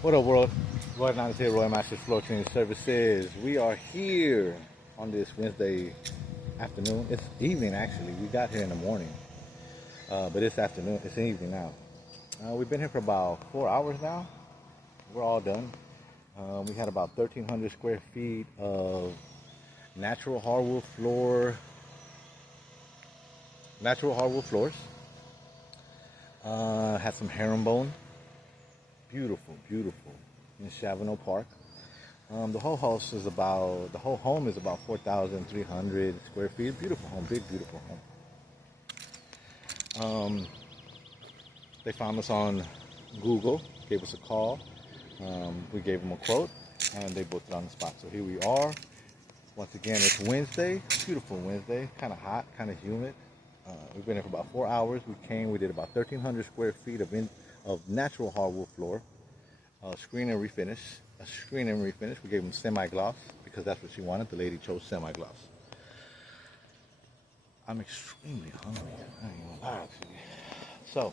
What up, world? Roy Nines here, Roy Masters Floor Cleaning Services. We are here on this Wednesday afternoon. It's evening, actually. We got here in the morning, but it's afternoon. It's evening now. We've been here for about 4 hours now. We're all done. We had about 1,300 square feet of natural hardwood floors. Had some herringbone. Beautiful, beautiful, in Chavano Park. The whole home is about 4,300 square feet. Beautiful home, big, beautiful home. They found us on Google, gave us a call. We gave them a quote, and they booked it on the spot. So here we are. Once again, it's Wednesday, beautiful Wednesday, kind of hot, kind of humid. We've been here for about 4 hours. We did about 1,300 square feet of natural hardwood floor, screen and refinish. We gave them semi-gloss because that's what she wanted. The lady chose semi-gloss. I'm extremely hungry. I ain't gonna lie to you. So,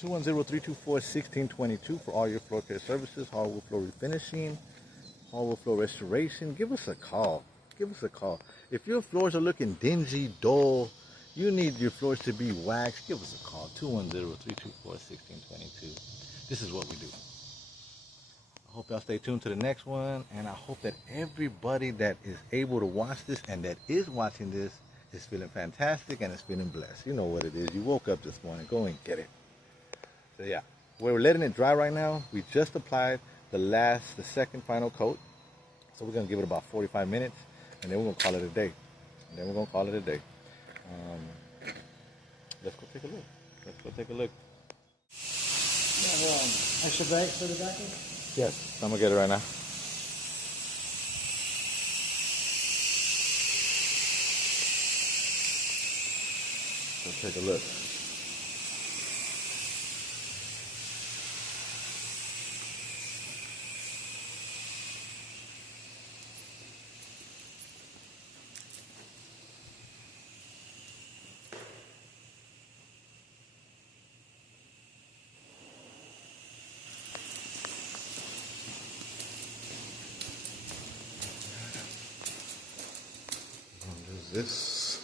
210-324-1622 for all your floor care services, hardwood floor refinishing, hardwood floor restoration. Give us a call. If your floors are looking dingy, dull, you need your floors to be waxed, give us a call, 210-324-1622. This is what we do. I hope y'all stay tuned to the next one, and I hope that everybody that is able to watch this and that is watching this is feeling fantastic and is feeling blessed. You know what it is. You woke up this morning, go and get it. So yeah, we're letting it dry right now. We just applied the second final coat. So we're gonna give it about 45 minutes, and then we're gonna call it a day. Let's go take a look. You have extra bag for the vacuum? Yes, I'm gonna get it right now. Let's take a look. This